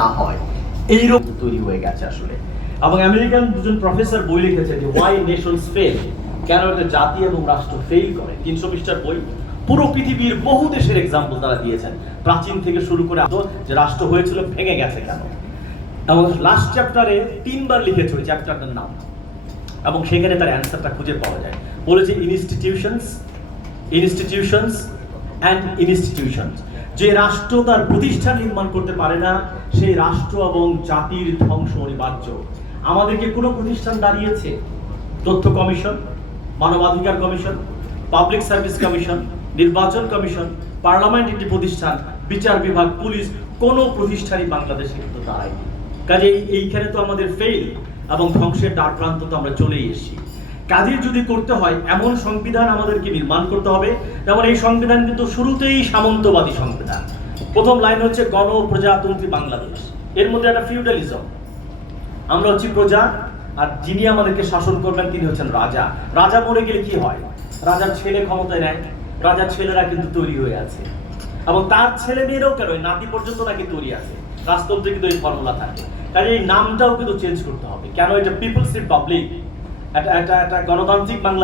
না হয় এইরকম তৈরি হয়ে গেছে আসলে। এবং আমেরিকান দুজন প্রফেসর বই লিখেছে যে ওয়াই নেশনস ফেল, কেন একটা জাতি এবং রাষ্ট্র ফেল করে। 300 পৃষ্ঠার বই, পুরো পৃথিবীর বহু দেশের এক্সাম্পল তারা দিয়েছেন, প্রাচীন থেকে শুরু করে যে রাষ্ট্র হয়েছিল ভেঙে গেছে কেন। এবং লাস্ট চ্যাপ্টারে 3বার লিখেছে ওই চ্যাপ্টারটার নাম, এবং সেখানে তার অ্যান্সারটা খুঁজে পাওয়া যায়। বলেছে ইনস্টিটিউশনস অ্যান্ড ইনস্টিটিউশনস। যে রাষ্ট্র তার প্রতিষ্ঠান নির্মাণ করতে পারে না, সেই রাষ্ট্র এবং জাতির ধ্বংস অনিবার্য। আমাদেরকে কোনো প্রতিষ্ঠান দাঁড়িয়েছে? তথ্য কমিশন, মানবাধিকার কমিশন, পাবলিক সার্ভিস কমিশন, নির্বাচন কমিশন, পার্লামেন্ট একটি প্রতিষ্ঠান, বিচার বিভাগ, পুলিশ, কোনো প্রতিষ্ঠানই বাংলাদেশে কিন্তু দাঁড়ায়নি। কাজে এইখানে তো আমাদের ফেল এবং ধ্বংসের দ্বার প্রান্ত তো আমরা চলেই এসেছি। কাজে যদি করতে হয় এমন সংবিধান আমাদেরকে নির্মাণ করতে হবে, যেমন এই সংবিধান কিন্তু শুরুতেই সামন্তবাদী সংবিধান। প্রথম লাইন হচ্ছে গণপ্রজাতন্ত্রী বাংলাদেশ, এর মধ্যে একটা ফিউডালিজম। আমরা হচ্ছি প্রজা, আর যিনি আমাদেরকে শাসন করবেন তিনি হচ্ছেন রাজা। রাজা মরে গেলে কি হয়? রাজার ছেলে ক্ষমতায় নেয়, রাজার ছেলেরা কিন্তু তৈরি হয়ে আছে, এবং তার ছেলে মেয়েরাও কেন নাতি পর্যন্ত নাকি তৈরি আছে। রাজতন্ত্রে কিন্তু এই ফর্মুলা থাকে। কাজে এই নামটাও কিন্তু চেঞ্জ করতে হবে। কেন? এটা পিপলস রিপাবলিক, একটা গণতান্ত্রিক বাংলা।